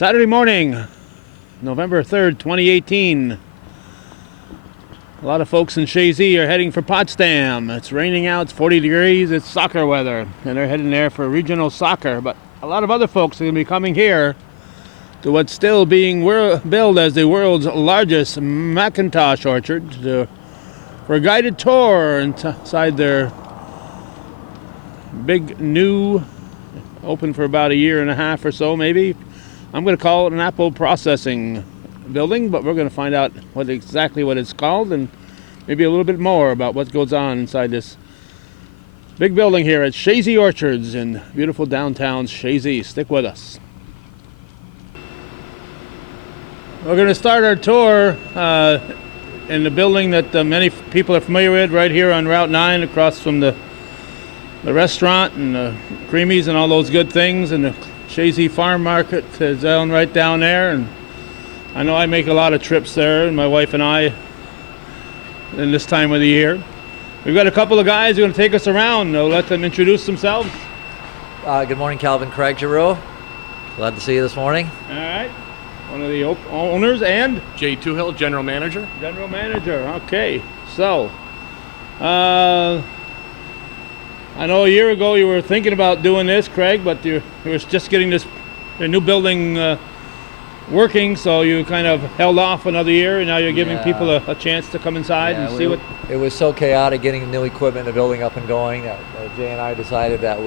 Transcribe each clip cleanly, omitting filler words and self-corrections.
Saturday morning, November 3rd, 2018. A lot of folks in Chazy are heading for Potsdam. It's raining out, it's 40 degrees, it's soccer weather, and they're heading there for regional soccer. But a lot of other folks are going to be coming here to what's still being billed as the world's largest Macintosh orchard for a guided tour inside their big new, open for about a year and a half or so maybe. I'm going to call it an apple processing building, but we're going to find out exactly what it's called and maybe a little bit more about what goes on inside this big building here at Chazy Orchards in beautiful downtown Chazy. Stick with us. We're going to start our tour in the building that many people are familiar with, right here on Route 9 across from the restaurant and the Creamies and all those good things, and the Chazy Farm Market is down right down there. And I know I make a lot of trips there, and my wife and I, in this time of the year. We've got a couple of guys who are going to take us around. I'll let them introduce themselves. Good morning, Calvin. Craig Giroux. Glad to see you this morning. All right. One of the owners, and Jay Toohill, General Manager. General Manager. Okay. So, I know a year ago you were thinking about doing this, Craig, but you were just getting the new building working, so you kind of held off another year, and now you're giving people a chance to come inside and see what... It was so chaotic getting the new equipment, the building up and going, that Jay and I decided that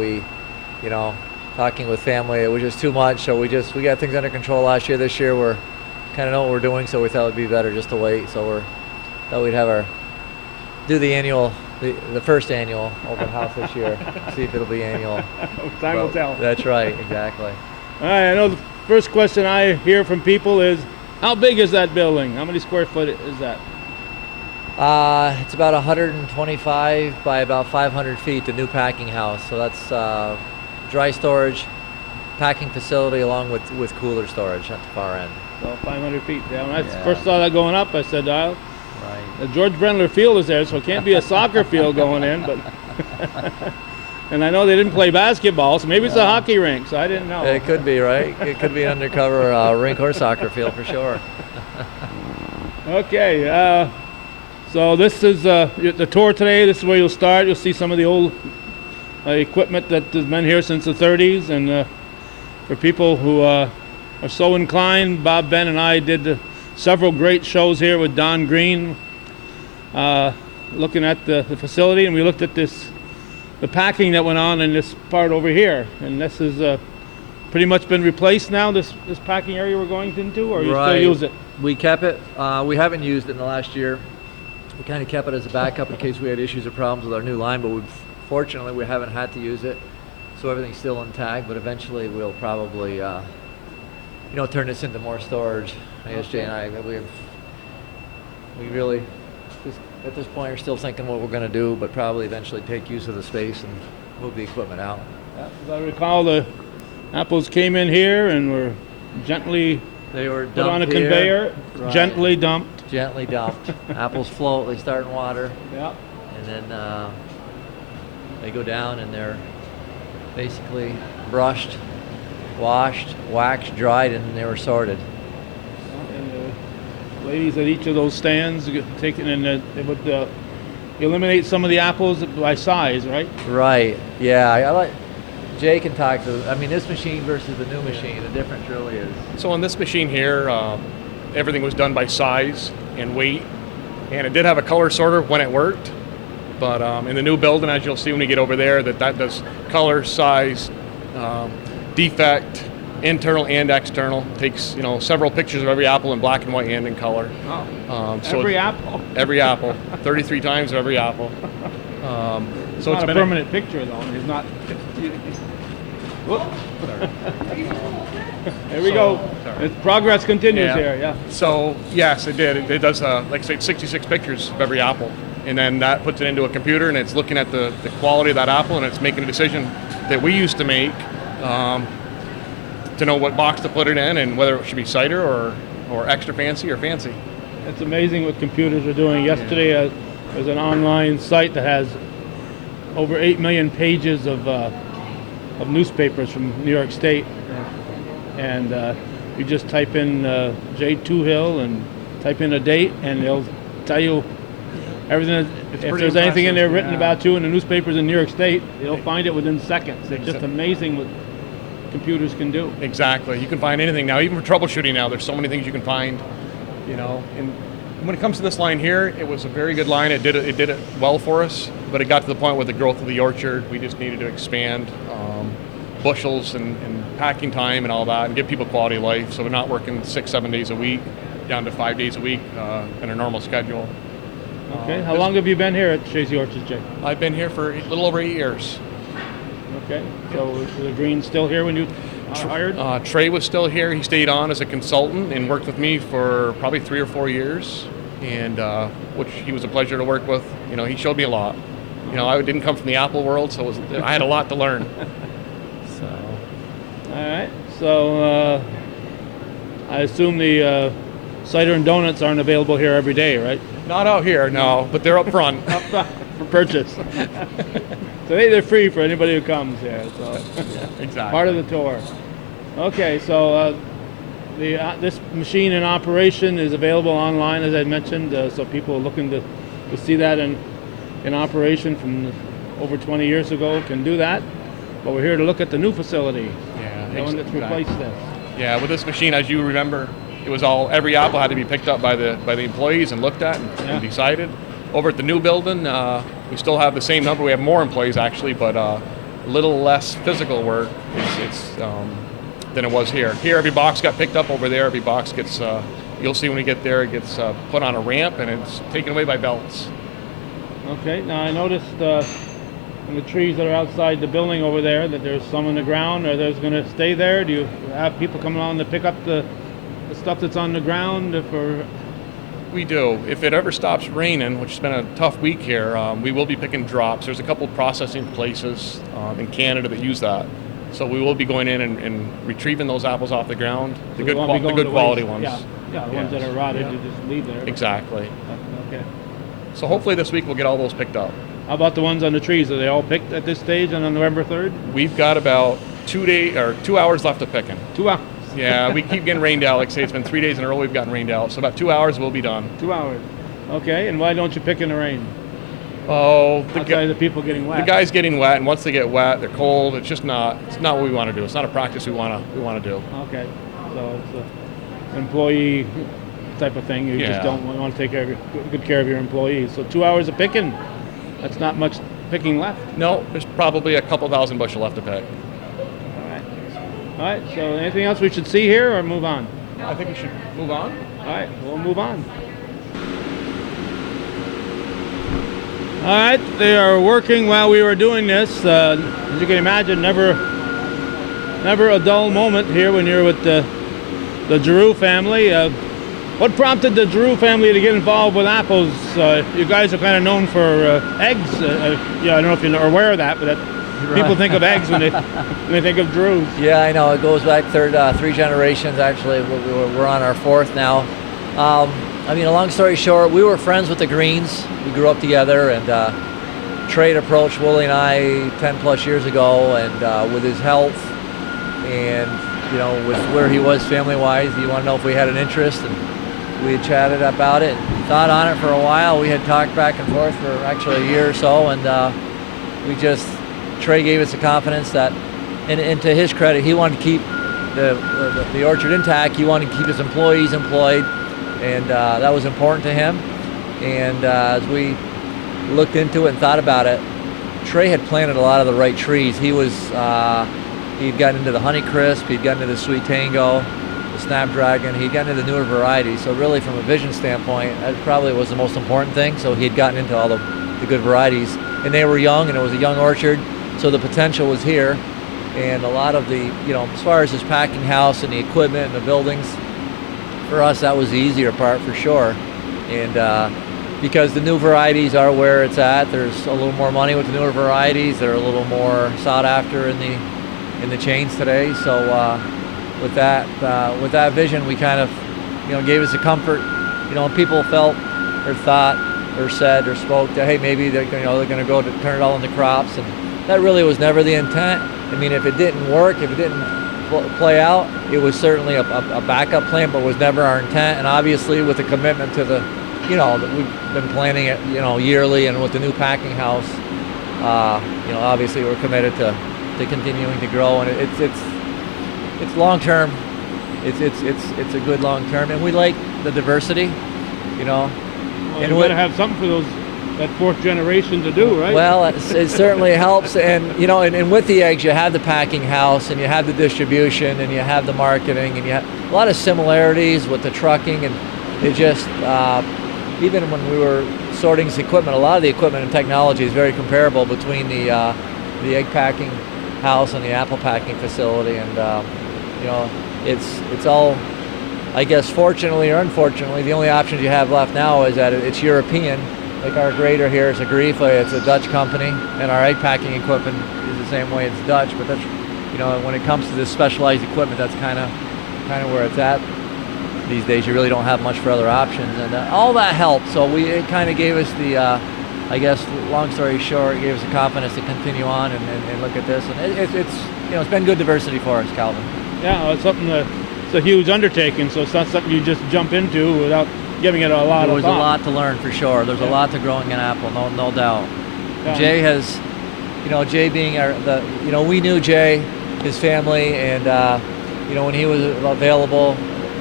talking with family, it was just too much, so we got things under control last year. This year we're kind of know what we're doing, so we thought it'd be better just to wait. So thought we'd have the first annual open house this year. See if it'll be annual. Time will tell. That's right, exactly. All right, I know the first question I hear from people is, how big is that building? How many square foot is that? It's about 125 by about 500 feet, the new packing house. So that's dry storage, packing facility, along with cooler storage at the far end. So 500 feet. Yeah, when I first saw that going up, I said, right. The George Brendler Field is there, so it can't be a soccer field going in. But and I know they didn't play basketball, so maybe it's a hockey rink, so I didn't know. It could be, right? It could be an undercover rink or soccer field for sure. Okay, so this is the tour today. This is where you'll start. You'll see some of the old equipment that has been here since the 30s, and for people who are so inclined, Bob, Ben, and I did several great shows here with Don Green, looking at the facility, and we looked at the packing that went on in this part over here, and this is pretty much been replaced now, this packing area we're going into, or you still use it? We kept it. We haven't used it in the last year. We kind of kept it as a backup in case we had issues or problems with our new line, but fortunately we haven't had to use it, so everything's still intact. But eventually we'll probably turn this into more storage. Jay and I, we really, just at this point, are still thinking what we're going to do, but probably eventually take use of the space and move the equipment out. Yeah, as I recall, the apples came in here and were gently put on a conveyor, gently dumped. Gently dumped. Apples float, they start in water. Yeah. And then they go down and they're basically brushed, washed, waxed, dried, and they were sorted. And the ladies at each of those stands taking in, they would eliminate some of the apples by size, right? Right. Yeah. I like. Jay can talk to. This machine versus the new machine. The difference really is. So on this machine here, everything was done by size and weight, and it did have a color sorter when it worked. But in the new building, as you'll see when you get over there, that does color, size, defect, internal and external. Takes several pictures of every apple in black and white and in color. Oh. Every apple. Every apple, 33 times of every apple. So it's not a permanent picture though. It's not. There we go. Progress continues here. Yeah. So yes, it did. It does like I said, 66 pictures of every apple, and then that puts it into a computer, and it's looking at the quality of that apple, and it's making a decision that we used to make to know what box to put it in and whether it should be cider or extra fancy or fancy. It's amazing what computers are doing. Yesterday, there's an online site that has over 8 million pages of newspapers from New York State, and You just type in J2 Hill and type in a date, and they'll tell you everything. It's If pretty there's anything in there impressive, written yeah. about you in the newspapers in New York State, they'll find it within seconds. It's just amazing what computers can do. Exactly. You can find anything now, even for troubleshooting now. There's so many things you can find, you know. And when it comes to this line here, it was a very good line. It did it well for us, but it got to the point with the growth of the orchard, we just needed to expand bushels and packing time and all that, and give people quality of life. So we're not working 6-7 days a week, down to 5 days a week in a normal schedule. Okay. How long have you been here at Chazy Orchards, Jay? I've been here for a little over 8 years. Okay. So was the Green still here when you hired? Trey was still here. He stayed on as a consultant and worked with me for probably 3 or 4 years, and which he was a pleasure to work with. You know, he showed me a lot. You know, I didn't come from the Apple world, so I had a lot to learn. So. All right. So I assume the cider and donuts aren't available here every day, right? Not out here, no, but they're up front. For purchase. So they're free for anybody who comes here. So Exactly. part of the tour. Okay, so this machine in operation is available online, as I mentioned. So people looking to see that in operation from over 20 years ago can do that. But we're here to look at the new facility, Yeah, the one that's replaced this. Yeah, with this machine, as you remember, it was every apple had to be picked up by the employees and looked at and decided. Over at the new building, we still have the same number. We have more employees actually, but a little less physical work than it was here. Here, every box got picked up. Over there, every box gets. You'll see when we get there, it gets put on a ramp and it's taken away by belts. Okay. Now I noticed in the trees that are outside the building over there that there's some on the ground. Are those going to stay there? Do you have people coming on to pick up the stuff that's on the ground for? We do. If it ever stops raining, which has been a tough week here, we will be picking drops. There's a couple processing places in Canada that use that. So we will be going in and retrieving those apples off the ground, the good quality ones. Yeah, the ones that are rotted, you just leave there. Exactly. Okay. So hopefully this week we'll get all those picked up. How about the ones on the trees? Are they all picked at this stage on November 3rd? We've got about 2 hours left of picking. 2 hours. Yeah, we keep getting rained out. Like I say, it's been 3 days in a row we've gotten rained out. So about 2 hours we'll be done. 2 hours. Okay, and why don't you pick in the rain? Oh, Outside of the people getting wet. the guys getting wet, and once they get wet, they're cold. It's just not. It's not what we want to do. It's not a practice we want to do. Okay, so it's an employee type of thing. You just Yeah. don't want to take good care of your employees. So 2 hours of picking. That's not much picking left. No, there's probably a couple thousand bushel left to pick. All right, so anything else we should see here or move on? I think we should move on. All right, we'll move on. All right, they are working while we were doing this. As you can imagine, never a dull moment here when you're with the Giroux family. What prompted the Giroux family to get involved with apples? You guys are kind of known for eggs. Yeah, I don't know if you're aware of that, but people think of eggs when they think of Giroux. Yeah, I know. It goes back 3 generations, actually. We're on our 4th now. I mean, a long story short, we were friends with the Greens. We grew up together, and Trey approached Willie and I 10 plus years ago, and with his health and, you know, with where he was family-wise, he wanted to know if we had an interest, and we had chatted about it and thought on it for a while. We had talked back and forth for actually a year or so, and Trey gave us the confidence that, and to his credit, he wanted to keep the orchard intact. He wanted to keep his employees employed, and that was important to him. And as we looked into it and thought about it, Trey had planted a lot of the right trees. He'd gotten into the Honeycrisp, he'd gotten into the Sweet Tango, the Snapdragon, he'd gotten into the newer varieties. So really from a vision standpoint, that probably was the most important thing. So he had gotten into all the good varieties. And they were young, and it was a young orchard. So the potential was here, and a lot of the, you know, as far as his packing house and the equipment and the buildings, for us that was the easier part for sure. And because the new varieties are where it's at, there's a little more money with the newer varieties. They're a little more sought after in the chains today. So with that vision, we kind of, you know, gave us a comfort. You know, people felt or thought or said or spoke that, hey, maybe they're going to go to turn it all into crops, and that really was never the intent. I mean, if it didn't work, if it didn't play out. It was certainly a backup plan, but was never our intent. And obviously, with the commitment to the, that we've been planning it, yearly, and with the new packing house, obviously we're committed to continuing to grow. And it's long term. It's a good long term, and we like the diversity, Well, you gotta have something for that fourth generation to do, right? Well, it certainly helps, and and with the eggs, you have the packing house, and you have the distribution, and you have the marketing, and you have a lot of similarities with the trucking, and it just even when we were sorting this equipment, a lot of the equipment and technology is very comparable between the egg packing house and the apple packing facility, and it's all, I guess, fortunately or unfortunately, the only options you have left now is that it's European. Like our grater here is a Griefa, it's a Dutch company, and our egg packing equipment is the same way, it's Dutch. But that's, when it comes to this specialized equipment, that's kind of where it's at these days. You really don't have much for other options, and all that helped. So it kind of gave us the, I guess, long story short, it gave us the confidence to continue on and look at this. And it's been good diversity for us, Calvin. Yeah, well, it's something it's a huge undertaking, so it's not something you just jump into without giving it a lot of thought. There was a lot to learn for sure. There's a lot to growing an apple, no doubt. Yeah. Jay has, Jay being we knew Jay, his family, and when he was available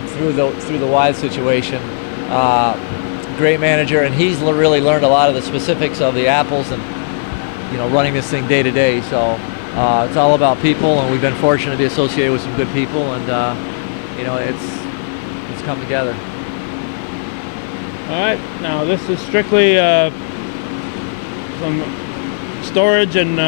through the Wise situation, great manager, and he's really learned a lot of the specifics of the apples and running this thing day to day. So it's all about people, and we've been fortunate to be associated with some good people, and it's come together. All right, now this is strictly some storage and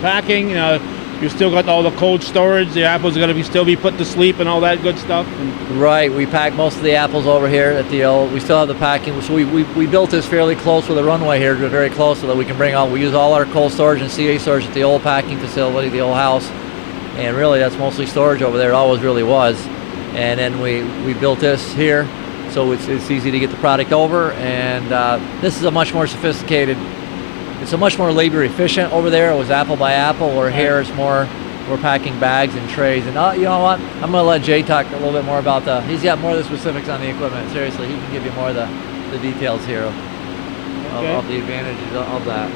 packing. You still got all the cold storage. The apples are going to still be put to sleep and all that good stuff. Right, we pack most of the apples over here at the old. We still have the packing. So we built this fairly close with the runway here, very close, so that we can bring all. We use all our cold storage and CA storage at the old packing facility, the old house, and really that's mostly storage over there. It always really was. And then we built this here, so it's easy to get the product over. And this is a much more sophisticated. It's a much more labor efficient over there. It was apple by apple, or here it's more, we're packing bags and trays. And you know what? I'm going to let Jay talk a little bit more about he's got more of the specifics on the equipment. Seriously, he can give you more of the details here of the advantages of that.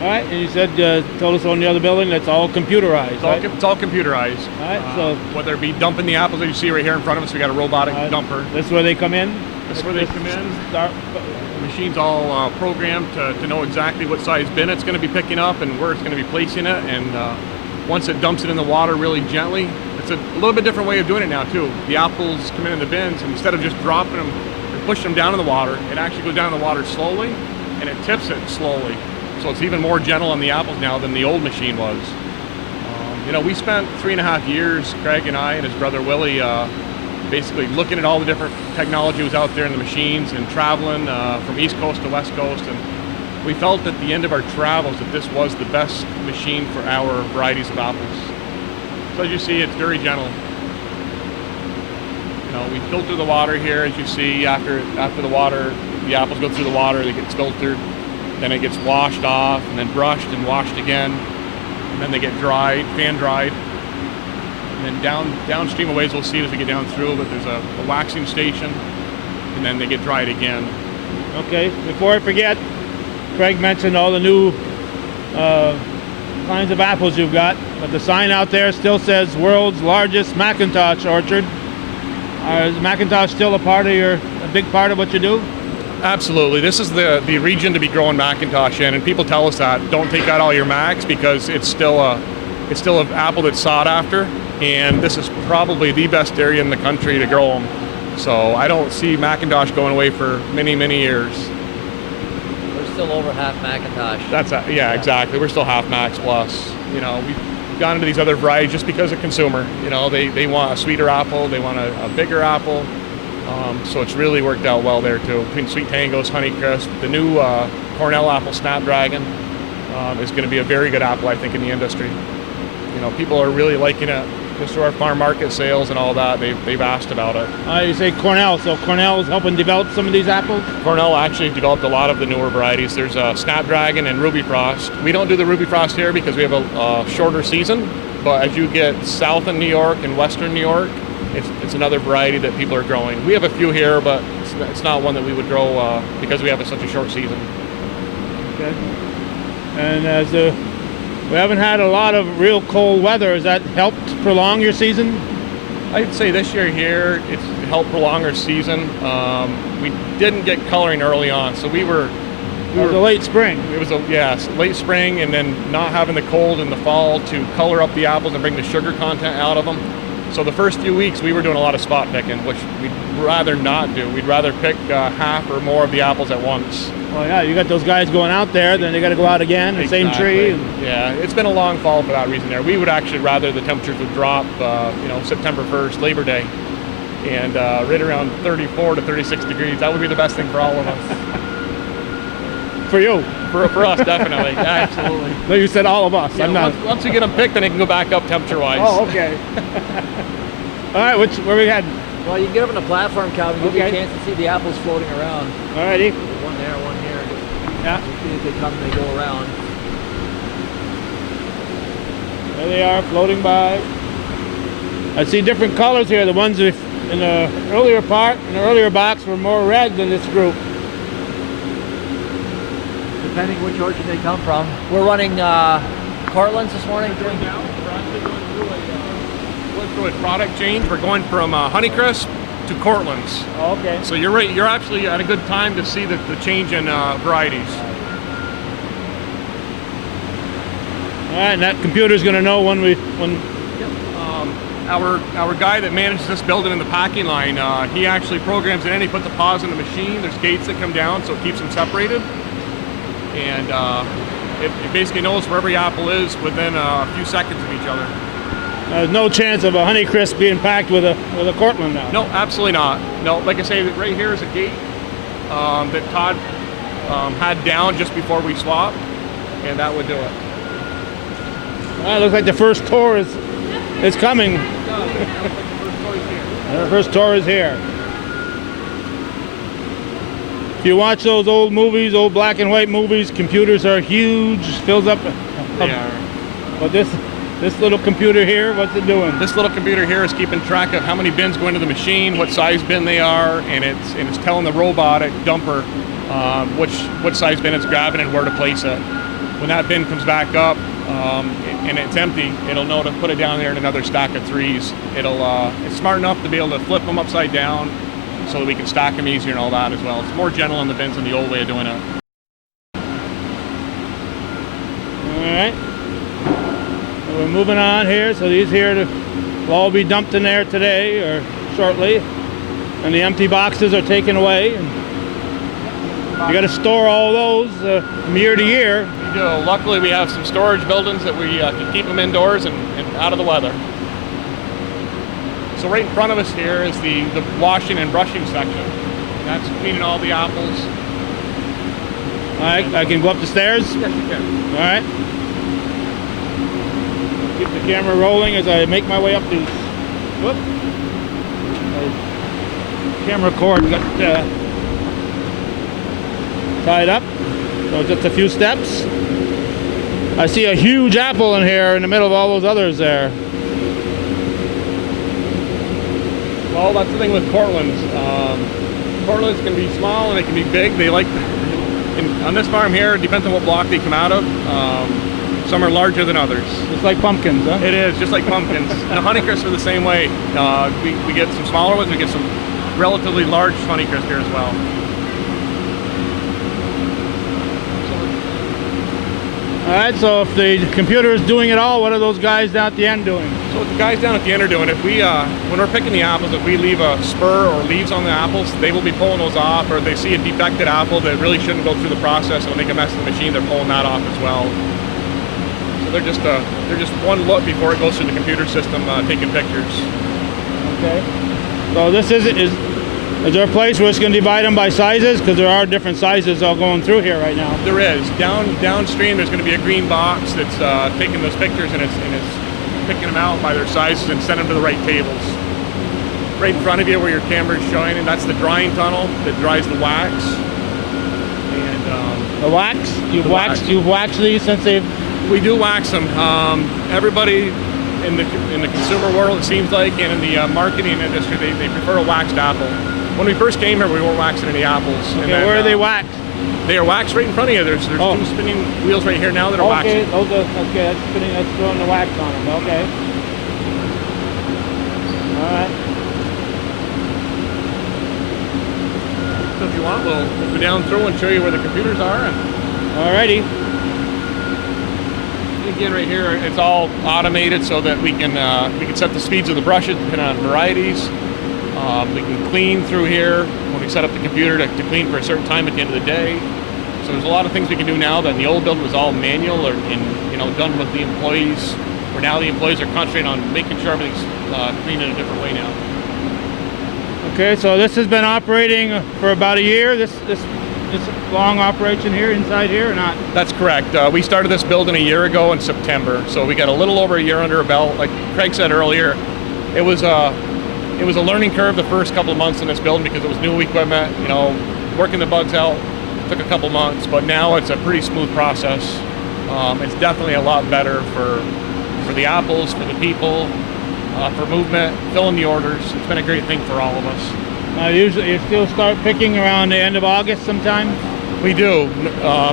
All right, and you said, told us on the other building, that's all computerized, right? It's all computerized. All right, so whether it be dumping the apples that you see right here in front of us, we got a robotic dumper. This is where they come in? This is where they come in. The machine's all programmed to know exactly what size bin it's going to be picking up and where it's going to be placing it. And once it dumps it in the water really gently, it's a little bit different way of doing it now too. The apples come in the bins, and instead of just dropping them and pushing them down in the water, it actually goes down in the water slowly, and it tips it slowly. So it's even more gentle on the apples now than the old machine was. We spent 3.5 years, Craig and I and his brother Willie, basically looking at all the different technology was out there in the machines and traveling from East Coast to West Coast. And we felt at the end of our travels that this was the best machine for our varieties of apples. So as you see, it's very gentle. We filter the water here, as you see. After the apples go through the water, they get filtered. Then it gets washed off, and then brushed and washed again. And then they get dried, fan dried. And then downstream a ways, we'll see it as we get down through, but there's a waxing station, and then they get dried again. Okay, before I forget, Craig mentioned all the new kinds of apples you've got, but the sign out there still says world's largest McIntosh orchard. Is McIntosh still a big part of what you do? Absolutely. This is the region to be growing McIntosh in, and people tell us that don't take out all your Macs because it's still an apple that's sought after, and this is probably the best area in the country to grow them. So I don't see McIntosh going away for many, many years. We're still over half McIntosh. Yeah, exactly. We're still half Max plus. We've gone into these other varieties just because of consumer. They want a sweeter apple, they want a bigger apple. So it's really worked out well there too. Between Sweet Tangos, Honeycrisp, the new Cornell apple Snapdragon is going to be a very good apple, I think, in the industry. People are really liking it. Just through our farm market sales and all that, they've asked about it. You say Cornell, so Cornell is helping develop some of these apples? Cornell actually developed a lot of the newer varieties. There's Snapdragon and Ruby Frost. We don't do the Ruby Frost here because we have a shorter season, but as you get south in New York and western New York, it's another variety that people are growing. We have a few here, but it's not one that we would grow because we have such a short season. Okay. And as we haven't had a lot of real cold weather, has that helped prolong your season? I'd say this year here, it's helped prolong our season. We didn't get coloring early on, so we were It was a late spring. It was late spring, and then not having the cold in the fall to color up the apples and bring the sugar content out of them. So the first few weeks we were doing a lot of spot picking, which we'd rather not do. We'd rather pick half or more of the apples at once. Well, yeah, you got those guys going out there, then they got to go out again, the same tree. Yeah, it's been a long fall for that reason there. We would actually rather the temperatures would drop, September 1st, Labor Day, and right around 34 to 36 degrees. That would be the best thing for all of us. For you? For us, definitely. Yeah, absolutely. No, you said all of us. Yeah, I'm not. Once we get them picked, then it can go back up temperature-wise. Oh, okay. All right, where we heading? Well, you can get up on the platform, Calvin, give you a Okay. chance to see the apples floating around. All righty. One there, one here. Yeah. See if they come and they go around. There they are, floating by. I see different colors here. The ones in the earlier box, were more red than this group. Depending which orchard they come from. We're running Cortlands this morning. Right now, we're actually going through a product change. We're going from Honeycrisp to Cortlands. Oh, okay. So you're right. You're actually at a good time to see the change in varieties. All right, and that computer's going to know when. Our guy that manages this building in the packing line, he actually programs it in. He puts a pause in the machine. There's gates that come down, so it keeps them separated. And it basically knows where every apple is within a few seconds of each other. There's no chance of a Honeycrisp being packed with a Cortland now. No, absolutely not. No, like I say, right here is a gate that Todd had down just before we swapped, and that would do it. Well, it looks like the first tour is coming. The first tour is here. If you watch those old movies, old black and white movies, computers are huge, fills up. They are. But this little computer here, what's it doing? This little computer here is keeping track of how many bins go into the machine, what size bin they are, and it's telling the robotic dumper which size bin it's grabbing and where to place it. When that bin comes back up and it's empty, it'll know to put it down there in another stack of threes. It's smart enough to be able to flip them upside down so that we can stack them easier and all that as well. It's more gentle on the bins than the old way of doing it. All right. So we're moving on here. So these here will all be dumped in there today or shortly. And the empty boxes are taken away. And you got to store all those from year to year. We do. Luckily, we have some storage buildings that we can keep them indoors and out of the weather. So right in front of us here is the washing and brushing section. That's cleaning all the apples. All right, I can go up the stairs? Yes, you can. All right. Keep the camera rolling as I make my way up these. Whoop. My camera cord got tied up. So just a few steps. I see a huge apple in here in the middle of all those others there. Well, that's the thing with Cortlands. Cortlands can be small and they can be big. They like, on this farm here, it depends on what block they come out of. Some are larger than others. It's like pumpkins, huh? It is, just like pumpkins. And the Honeycrisp are the same way. We get some smaller ones, we get some relatively large Honeycrisp here as well. All right, so if the computer is doing it all, what are those guys down at the end doing? So what the guys down at the end are doing, if we, when we're picking the apples, if we leave a spur or leaves on the apples, they will be pulling those off, or if they see a defected apple that really shouldn't go through the process and make a mess in the machine, they're pulling that off as well. So they're just one look before it goes through the computer system, taking pictures. Okay. So this is there a place where it's going to divide them by sizes? Because there are different sizes all going through here right now. There is. Downstream, there's going to be a green box that's taking those pictures and it's picking them out by their sizes and sending them to the right tables. Right in front of you where your camera is showing, and that's the drying tunnel that dries the wax. And the wax? You've waxed these since they've... We do wax them. Everybody in the consumer world, it seems like, and in the marketing industry, they prefer a waxed apple. When we first came here, we weren't waxing any apples. Okay, and then, where are they waxed? They are waxed right in front of you. There's Oh. 2 spinning wheels right here now that are Okay, waxing. those are, okay, that's throwing the wax on them, okay. All right. So if you want, we'll go down through and show you where the computers are. And Alrighty. again, right here, it's all automated so that we can set the speeds of the brushes depending on varieties. We can clean through here when we set up the computer to clean for a certain time at the end of the day. So there's a lot of things we can do now that in the old building was all manual or done with the employees. Where now the employees are concentrating on making sure everything's clean in a different way now. Okay, so this has been operating for about a year. This long operation here inside here or not? That's correct. We started this building a year ago in September, so we got a little over a year under our belt. Like Craig said earlier, it was a learning curve the first couple of months in this building because it was new equipment. Working the bugs out took a couple months, but now it's a pretty smooth process. It's definitely a lot better for the apples, for the people, for movement, filling the orders. It's been a great thing for all of us. Usually you still start picking around the end of August sometime? We do.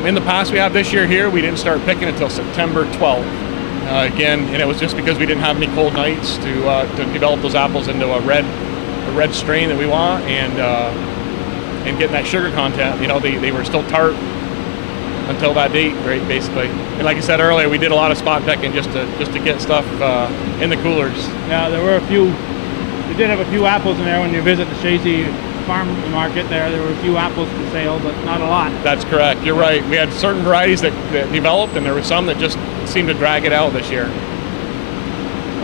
In the past we have this year here, we didn't start picking until September 12th. Again, and it was just because we didn't have any cold nights to develop those apples into a red strain that we want, and getting that sugar content. They were still tart until that date, right? Basically. And like I said earlier, we did a lot of spot picking just to get stuff in the coolers. Yeah, there were a few. We did have a few apples in there when you visit the Chazy farm market there. There were a few apples for sale, but not a lot. That's correct. You're right. We had certain varieties that developed, and there were some that just seemed to drag it out this year.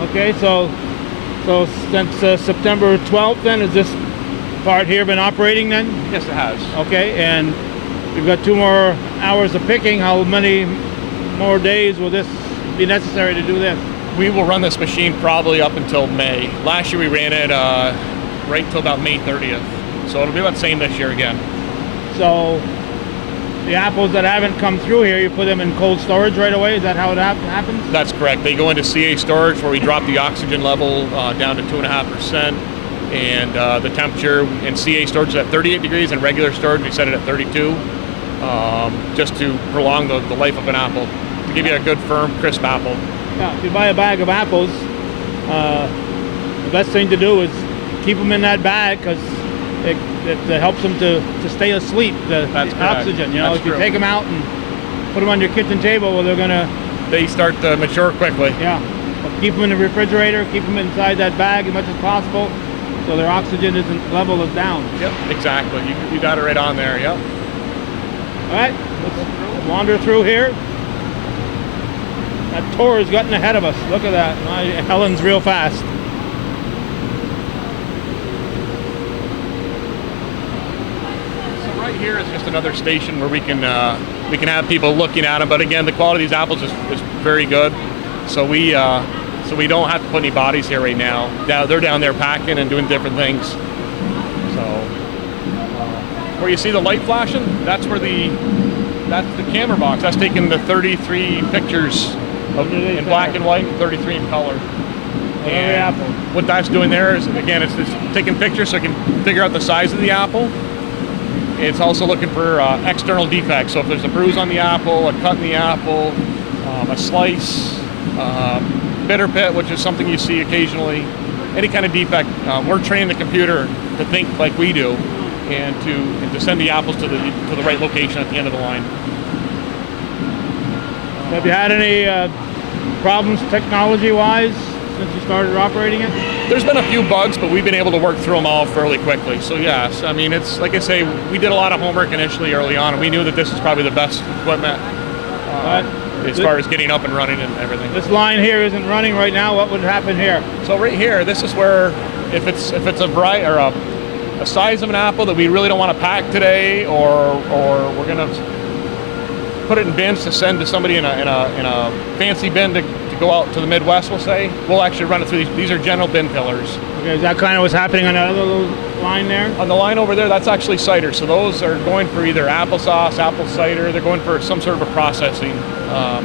Okay, so since September 12th, then is this part here been operating then? Yes, it has. Okay, and we've got 2 more hours of picking. How many more days will this be necessary to do this? We will run this machine probably up until May. Last year we ran it right till about May 30th. So it'll be about the same this year again. So the apples that haven't come through here, you put them in cold storage right away? Is that how it happens? That's correct. They go into CA storage where we drop the oxygen level down to 2.5%. And the temperature in CA storage is at 38 degrees, and regular storage we set it at 32, just to prolong the life of an apple, to give you a good, firm, crisp apple. Yeah, if you buy a bag of apples, the best thing to do is keep them in that bag because it helps them to stay asleep, the oxygen. That's if you true. take them out and put them on your kitchen table, well, They start to mature quickly. Yeah. But keep them in the refrigerator, keep them inside that bag as much as possible so their oxygen level is down. Yep, exactly. You got it right on there, yep. All right, let's wander through here. That tour has gotten ahead of us. Look at that. Helen's real fast. So right here is just another station where we can have people looking at them. But again, the quality of these apples is very good. So we don't have to put any bodies here right now. They're down there packing and doing different things. So where you see the light flashing, that's the camera box. That's taking the 33 pictures in black and white, and 33 in color. Every apple. What that's doing there is, again, it's just taking pictures so it can figure out the size of the apple. It's also looking for external defects. So if there's a bruise on the apple, a cut in the apple, a slice, bitter pit, which is something you see occasionally, any kind of defect, we're training the computer to think like we do and to send the apples to the right location at the end of the line. Have you had any problems technology-wise since you started operating it? There's been a few bugs, but we've been able to work through them all fairly quickly. So yes, I mean, it's like I say, we did a lot of homework initially early on, and we knew that this is probably the best equipment as far as getting up and running and everything. This line here isn't running right now. What would happen here? So right here, this is where if it's a variety or a size of an apple that we really don't want to pack today, or we're gonna put it in bins to send to somebody in a fancy bin to go out to the Midwest, we'll say, we'll actually run it through these. These are general bin fillers. Okay, is that kind of what's happening on that other little line there? On the line over there, that's actually cider. So those are going for either applesauce, apple cider. They're going for some sort of a processing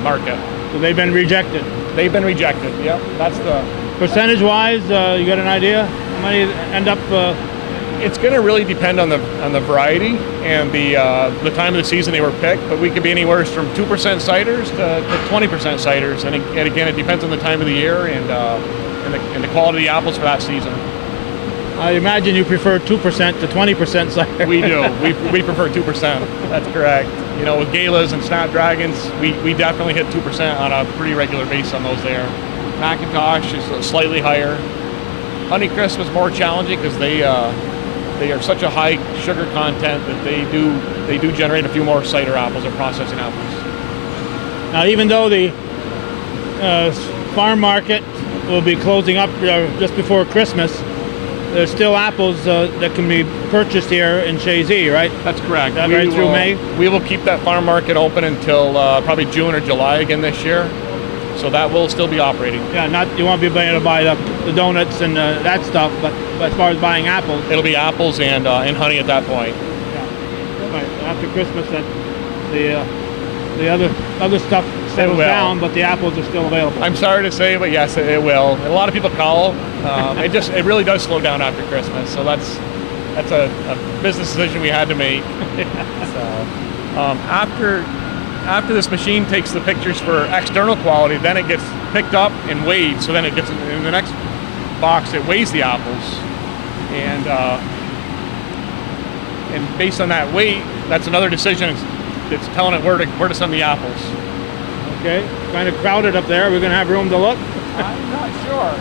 market. So they've been rejected. They've been rejected. Yep, that's the. Percentage-wise, you got an idea? How many end up? It's going to really depend on the variety and the time of the season they were picked, but we could be anywhere from 2% ciders to 20% ciders, and again, it depends on the time of the year and the quality of the apples for that season. I imagine you prefer 2% to 20% cider. We do. We prefer 2%. That's correct. You know, with Galas and Snapdragons, we definitely hit 2% on a pretty regular basis on those there. Macintosh is slightly higher. Honeycrisp is more challenging because they are such a high sugar content that they do generate a few more cider apples or processing apples. Now, even though the farm market will be closing up just before Christmas, there's still apples that can be purchased here in Chazy, right? That's correct. That right through May? We will keep that farm market open until probably June or July again this year. So that will still be operating. Yeah, you won't be able to buy the donuts and that stuff, but as far as buying apples, it'll be apples and honey at that point. Yeah. Right. After Christmas, then the other stuff settles down, but the apples are still available. I'm sorry to say, but yes, it will. And a lot of people call. It really does slow down after Christmas. So that's a business decision we had to make. So after this machine takes the pictures for external quality, then it gets picked up and weighed. So then it gets in the next box, it weighs the apples. And based on that weight, that's another decision. It's telling it where to send the apples. Okay, kind of crowded up there. We're going to have room to look? I'm not sure.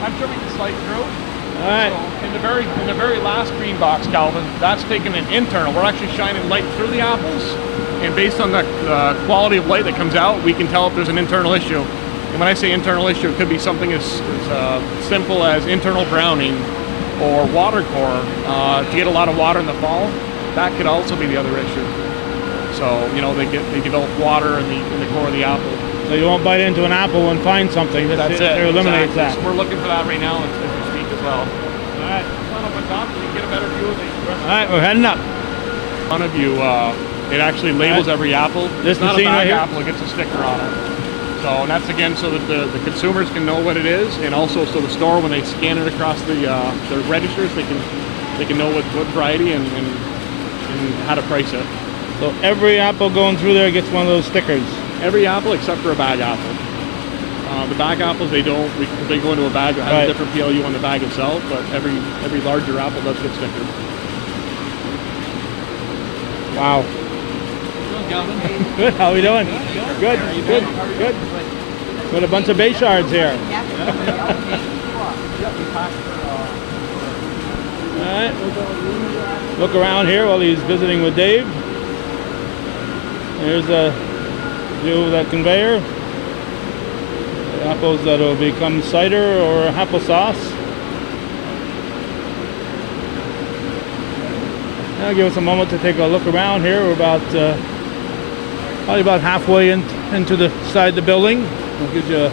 I'm sure we can slide through. All right. So in the very last green box, Calvin, that's taking an internal. We're actually shining light through the apples. And based on the quality of light that comes out, we can tell if there's an internal issue. And when I say internal issue, it could be something as simple as internal browning or water core. To get a lot of water in the fall, that could also be the other issue. So, you know, they develop water in the core of the apple. So you won't bite into an apple and find something. That's it. It eliminates that. So we're looking for that right now as we speak as well. All right. Come on up on top so you can get a better view of these. All right, we're heading up. In front of you, it actually labels every apple. This it's not a machine bag right here? apple, it gets a sticker on it. So, and that's again so that the consumers can know what it is, and also so the store, when they scan it across the registers, they can know what variety and how to price it. So every apple going through there gets one of those stickers. Every apple except for a bag apple. The bag apples, they don't, because they go into a bag that has a different PLU on the bag itself, but every larger apple does get stickered. Wow. Good. How are we doing? Good. Good. Good. Got a bunch of Baychards here. All right. Look around here while he's visiting with Dave. Here's a view of that conveyor. The apples that will become cider or applesauce. Now give us a moment to take a look around here. We're about probably about halfway into the side of the building. It gives you a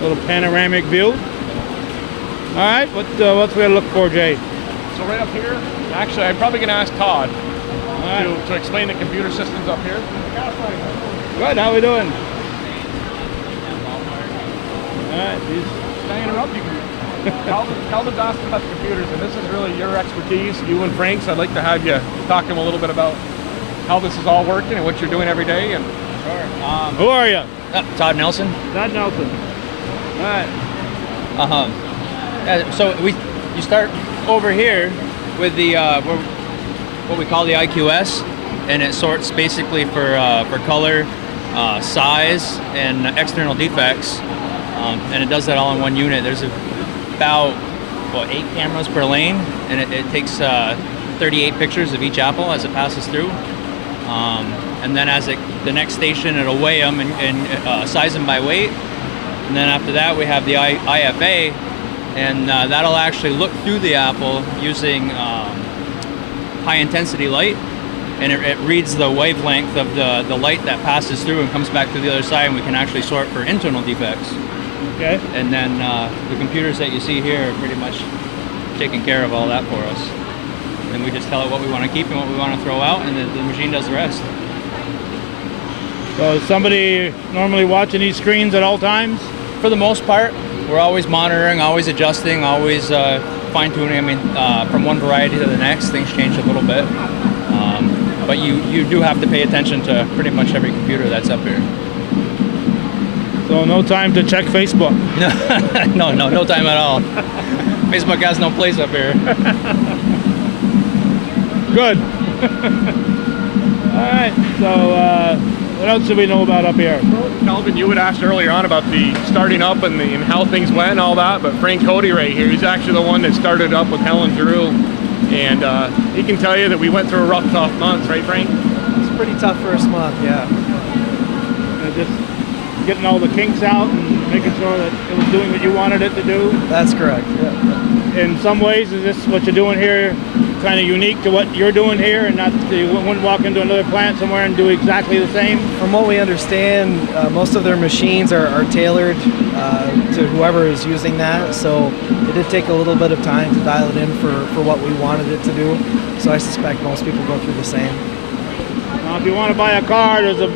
little panoramic view. All right, what's we gotta look for, Jay? So right up here, actually, I'm probably gonna ask Todd to explain the computer systems up here. Good. How we doing? All right. Can I interrupt you? Calvin's asking about the computers, and this is really your expertise, you and Frank's. I'd like to have you talk to him a little bit about how this is all working and what you're doing every day. And who are you? Todd Nelson. Todd Nelson. All right. So you start over here with the what we call the IQS, and it sorts basically for color, size, and external defects, and it does that all in one unit. There's about 8 cameras per lane, and it takes 38 pictures of each apple as it passes through. And then the next station, it'll weigh them and size them by weight. And then after that, we have the IFA, and that'll actually look through the apple using high intensity light, and it reads the wavelength of the light that passes through and comes back to the other side, and we can actually sort for internal defects. Okay. And then the computers that you see here are pretty much taking care of all that for us. And we just tell it what we want to keep and what we want to throw out, and the machine does the rest. So is somebody normally watching these screens at all times? For the most part, we're always monitoring, always adjusting, always fine-tuning. I mean, from one variety to the next, things change a little bit. But you do have to pay attention to pretty much every computer that's up here. So no time to check Facebook. No time at all. Facebook has no place up here. Good. All right. So what else do we know about up here? Calvin, you had asked earlier on about the starting up and how things went and all that, but Frank Cody right here, he's actually the one that started up with Helen Drew, and he can tell you that we went through a rough, tough month, right, Frank? It's a pretty tough first month, yeah. Just getting all the kinks out and making sure that it was doing what you wanted it to do. That's correct, yeah. In some ways, is this what you're doing here kind of unique to what you're doing here, and not you wouldn't walk into another plant somewhere and do exactly the same? From what we understand, most of their machines are tailored to whoever is using that, so it did take a little bit of time to dial it in for what we wanted it to do. So I suspect most people go through the same. Now, if you want to buy a car, there's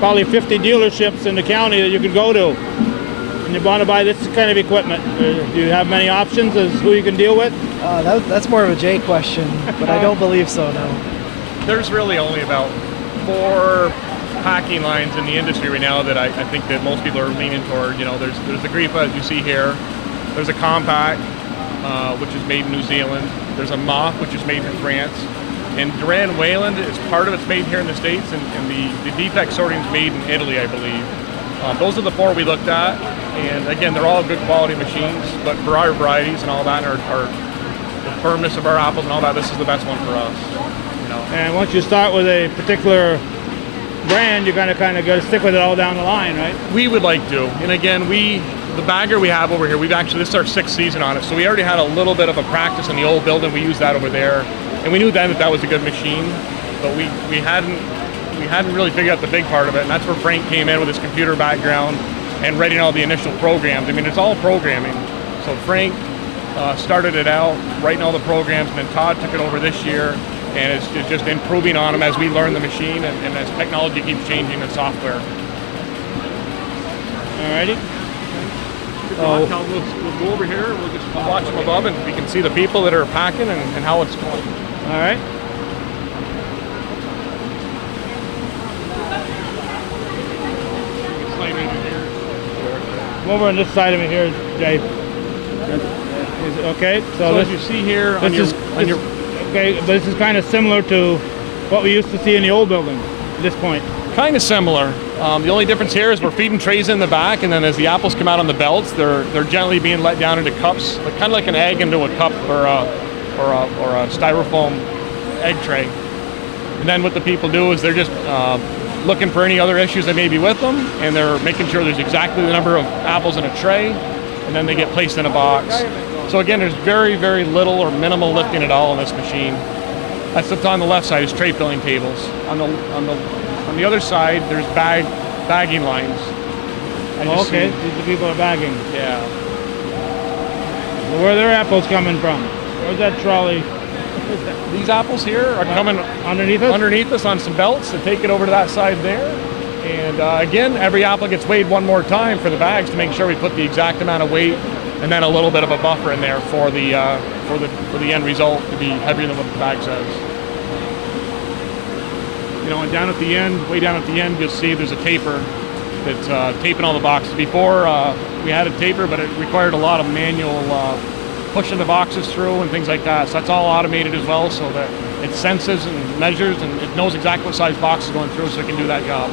probably 50 dealerships in the county that you can go to. And you want to buy this kind of equipment. Do you have many options as who you can deal with? That's more of a Jay question, but I don't believe so, no. There's really only about 4 packing lines in the industry right now that I think that most people are leaning toward. You know, there's the Grifa, as you see here. There's a Compact, which is made in New Zealand. There's a Moth, which is made in France. And Duran Wayland is part of it's made here in the States, and the defect sorting is made in Italy, I believe. Those are the 4 we looked at, and again, they're all good quality machines, but for our varieties and all that, and our the firmness of our apples and all that, this is the best one for us. You know. And once you start with a particular brand, you kind of got to stick with it all down the line, right? We would like to, and again, the bagger we have over here, this is our 6th season on it, so we already had a little bit of a practice in the old building. We used that over there, and we knew then that was a good machine, but we hadn't really figured out the big part of it, and that's where Frank came in with his computer background and writing all the initial programs. I mean, it's all programming. So Frank started it out, writing all the programs, and then Todd took it over this year, and it's just improving on them as we learn the machine and as technology keeps changing the software. Alrighty. We'll go over here, we'll watch them above, and we can see the people that are packing and how it's going. All right. Come over on this side of me here, Jay. Okay, So as you see here on your okay, but this is kind of similar to what we used to see in the old building at this point. kind of similar. The only difference here is we're feeding trays in the back, and then as the apples come out on the belts, they're gently being let down into cups, kind of like an egg into a cup or a styrofoam egg tray. And then what the people do is they're just looking for any other issues that may be with them, and they're making sure there's exactly the number of apples in a tray, and then they get placed in a box. So again, there's very, very little or minimal lifting at all on this machine. That's on the left side is tray filling tables. On the other side, there's bagging lines. Oh, okay, these are people are bagging. Yeah. So where are their apples coming from? Where's that trolley? These apples here are coming underneath us on some belts that take it over to that side there. And again, every apple gets weighed one more time for the bags to make sure we put the exact amount of weight, and then a little bit of a buffer in there for the end result to be heavier than what the bag says. You know, and down at the end, way down at the end, you'll see there's a taper that's taping all the boxes. Before we had a taper, but it required a lot of manual pushing the boxes through and things like that. So that's all automated as well, so that it senses and measures and it knows exactly what size box is going through, so it can do that job.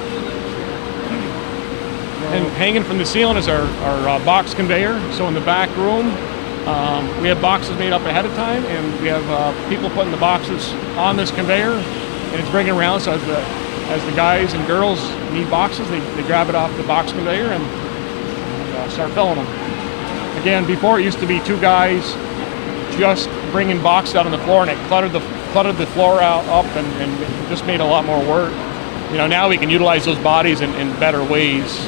And hanging from the ceiling is our box conveyor. So in the back room, we have boxes made up ahead of time, and we have people putting the boxes on this conveyor, and it's bringing around. So as the guys and girls need boxes, they grab it off the box conveyor and start filling them. Again, before it used to be two guys just bringing boxes out on the floor, and it cluttered the floor up and just made a lot more work. You know, now we can utilize those bodies in better ways.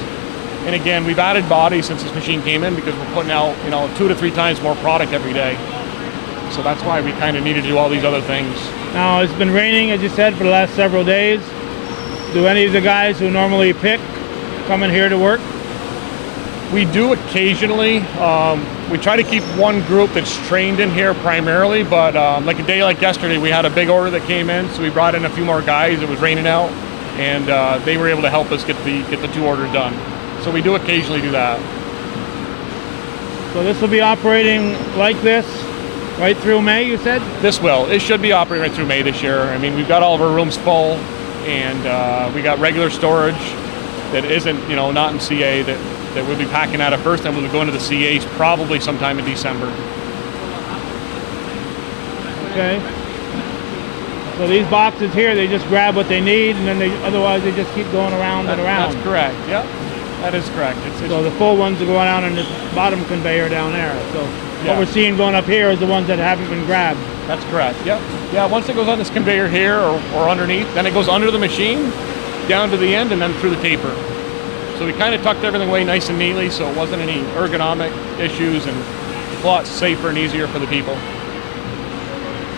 And again, we've added bodies since this machine came in because we're putting out, 2 to 3 times more product every day. So that's why we kind of needed to do all these other things. Now, it's been raining, as you said, for the last several days. Do any of the guys who normally pick come in here to work? We do occasionally. We try to keep one group that's trained in here primarily, but like a day like yesterday, we had a big order that came in, so we brought in a few more guys. It was raining out, and they were able to help us get the 2 orders done. So we do occasionally do that. So this will be operating like this right through May, you said? It should be operating right through May this year. I mean, we've got all of our rooms full, and we got regular storage that isn't, not in CA that we'll be packing out at first, and we'll be going to the CAs probably sometime in December. Okay. So these boxes here, they just grab what they need, and then otherwise they just keep going around and around. That's correct. Yep, that is correct. So the full ones are going out on this bottom conveyor down there. So Yeah. what we're seeing going up here is the ones that haven't been grabbed. That's correct. Yep. Yeah. Once it goes on this conveyor here or underneath, then it goes under the machine, down to the end, and then through the taper. So we kind of tucked everything away nice and neatly, so it wasn't any ergonomic issues, and a lot safer and easier for the people.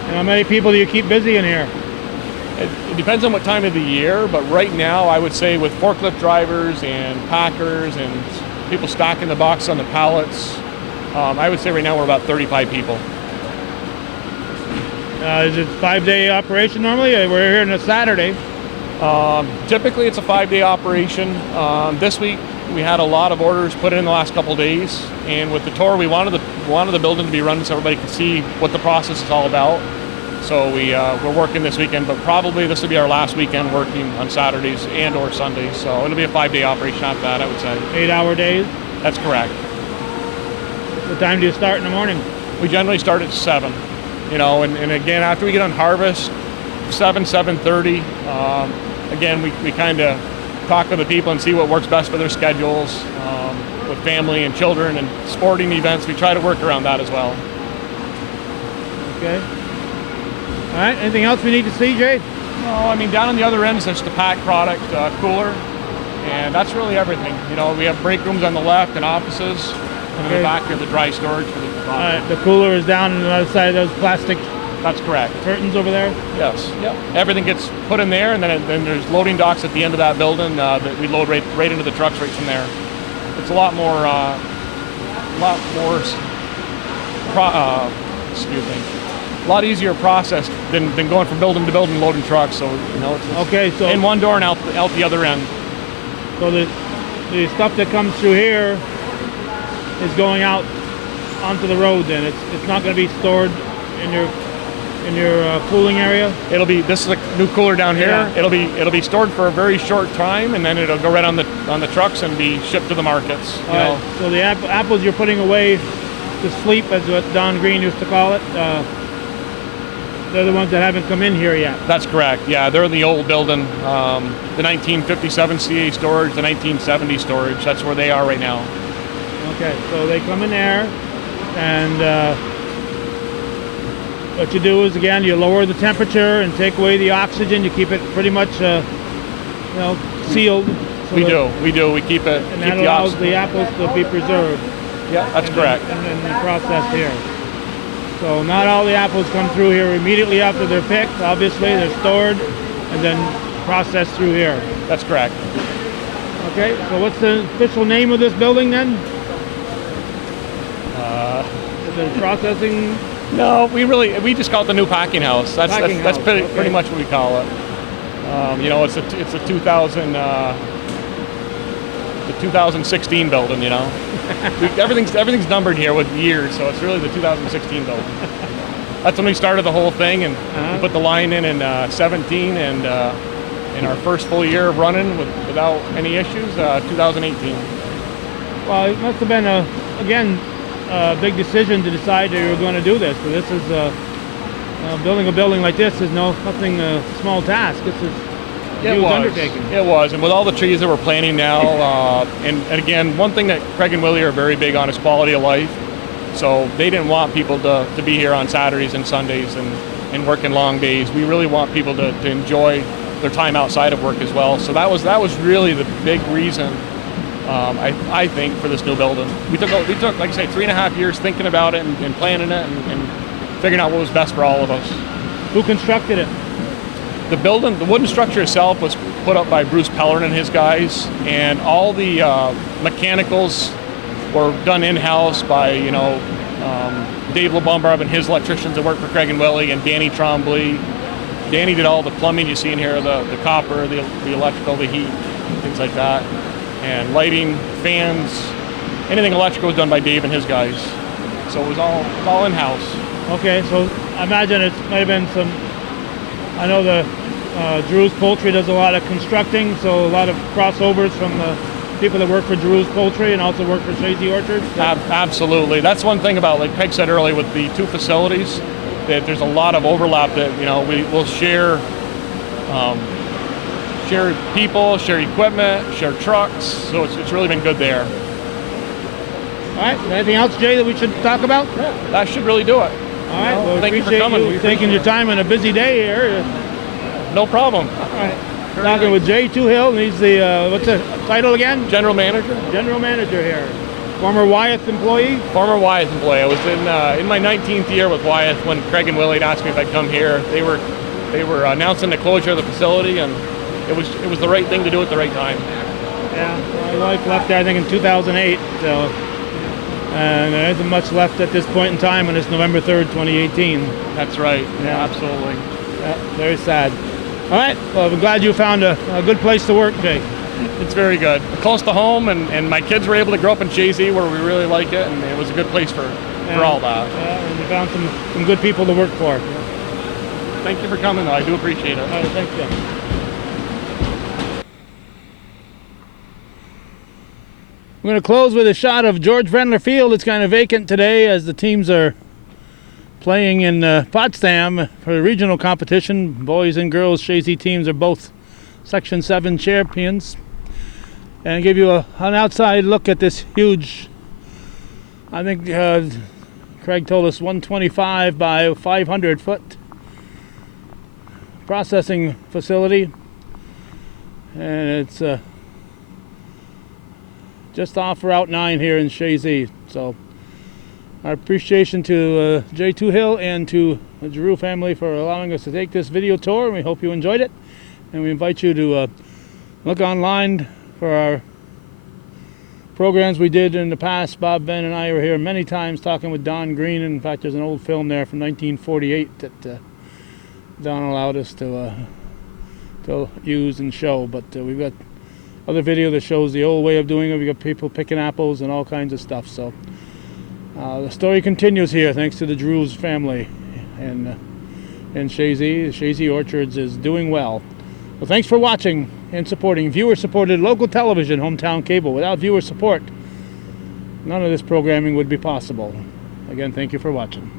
And how many people do you keep busy in here? It depends on what time of the year, but right now I would say with forklift drivers and packers and people stocking the box on the pallets, I would say right now we're about 35 people. Is it a 5-day operation normally? We're here on a Saturday. Typically it's a 5-day operation. This week we had a lot of orders put in the last couple days, and with the tour we wanted the building to be running so everybody could see what the process is all about. So we're working this weekend, but probably this will be our last weekend working on Saturdays and or Sundays. So it'll be a 5-day operation after that, I would say. 8-hour days? That's correct. What time do you start in the morning? We generally start at 7, and again, after we get on harvest, 7:30. Again, we kind of talk with the people and see what works best for their schedules, with family and children and sporting events. We try to work around that as well. Okay. All right, anything else we need to see, Jay? No, I mean, down on the other end is just the pack product cooler, and that's really everything. We have break rooms on the left and offices, and in the back we have the dry storage for the All right, the cooler is down on the other side of those plastic That's correct. curtains over there? Yes. Yep. Everything gets put in there, and then there's loading docks at the end of that building that we load right into the trucks right from there. It's a lot more, a lot easier process than going from building to building loading trucks. So it's Okay, so in one door and out the other end. so the stuff that comes through here is going out onto the road. Then it's not going to be stored in your cooling area. This is a new cooler down here. Yeah. It'll be stored for a very short time, and then it'll go right on the trucks and be shipped to the markets. All right, so the apples you're putting away to sleep, as what Don Green used to call it, they're the ones that haven't come in here yet. That's correct. Yeah, they're in the old building, the 1957 CA storage, the 1970 storage. That's where they are right now. Okay, so they come in there, and what you do is, again, you lower the temperature and take away the oxygen. You keep it pretty much, sealed. So We do. We keep it. And keep that the allows oxygen. the apples to be preserved. Yeah, that's correct. And then processed here. So not all the apples come through here immediately after they're picked. Obviously, they're stored and then processed through here. That's correct. Okay, so what's the official name of this building then? Is it processing? No, we just call it the new packing house. That's pretty, okay. pretty much what we call it. It's a 2016 building. Everything's numbered here with years, so it's really the 2016 building. That's when we started the whole thing, and we put the line in 17, and in our first full year of running without any issues, 2018. Well, it must have been a big decision to decide that you were going to do this. So this is building a building like this is nothing small task. This is a huge undertaking. It was, and with all the trees that we're planting now, and again, one thing that Craig and Willie are very big on is quality of life. So they didn't want people to be here on Saturdays and Sundays and working long days. We really want people to enjoy their time outside of work as well. So that was really the big reason, I think, for this new building. We took, like I say, 3.5 years thinking about it and planning it and figuring out what was best for all of us. Who constructed it? The building, the wooden structure itself was put up by Bruce Pellerin and his guys, and all the mechanicals were done in-house by, Dave LeBombard and his electricians that work for Craig and Willie, and Danny Trombley. Danny did all the plumbing you see in here, the copper, the electrical, the heat, things like that. And lighting, fans, anything electrical was done by Dave and his guys. So it was all in-house. Okay, so I imagine it might have been I know the Drew's Poultry does a lot of constructing, so a lot of crossovers from the people that work for Drew's Poultry and also work for Chazy Orchards. Absolutely. That's one thing about, like Peg said earlier, with the two facilities, that there's a lot of overlap that, we'll share people, share equipment, share trucks. So it's really been good there. All right, anything else, Jay, that we should talk about? That should really do it. All right, well, thank you for coming. You taking your time on a busy day here. No problem. All right. Talking with Jay Toohill, and he's the, what's the title again? General manager. General manager here. Former Wyeth employee? Former Wyeth employee. I was in my 19th year with Wyeth when Craig and Willie had asked me if I'd come here. They were announcing the closure of the facility, and it was the right thing to do at the right time. Yeah, my wife left there I think in 2008, so and there isn't much left at this point in time, and it's November 3rd, 2018. That's right. Yeah, absolutely. Yeah, very sad. All right, well, I'm glad you found a good place to work, Jay. It's very good. Close to home, and my kids were able to grow up in Chazy, where we really like it, and it was a good place for all that. Yeah, and you found some good people to work for. Thank you for coming, though. I do appreciate it. All right, thanks, Jay. I'm going to close with a shot of George Vrendler Field. It's kind of vacant today as the teams are playing in Potsdam for the regional competition. Boys and girls Chazy teams are both Section 7 champions. And give you an outside look at this huge, I think Craig told us 125 by 500 foot processing facility. And it's just off Route 9 here in Chazy. So our appreciation to Jay Toohill and to the Giroux family for allowing us to take this video tour, and we hope you enjoyed it. And we invite you to look online for our programs we did in the past. Bob, Ben, and I were here many times talking with Don Green. In fact, there's an old film there from 1948 that Don allowed us to use and show. But we've got other video that shows the old way of doing it. We've got people picking apples and all kinds of stuff. So the story continues here thanks to the Drews family. And Chazy Orchards is doing well. Well, thanks for watching and supporting viewer-supported local television, hometown cable. Without viewer support, none of this programming would be possible. Again, thank you for watching.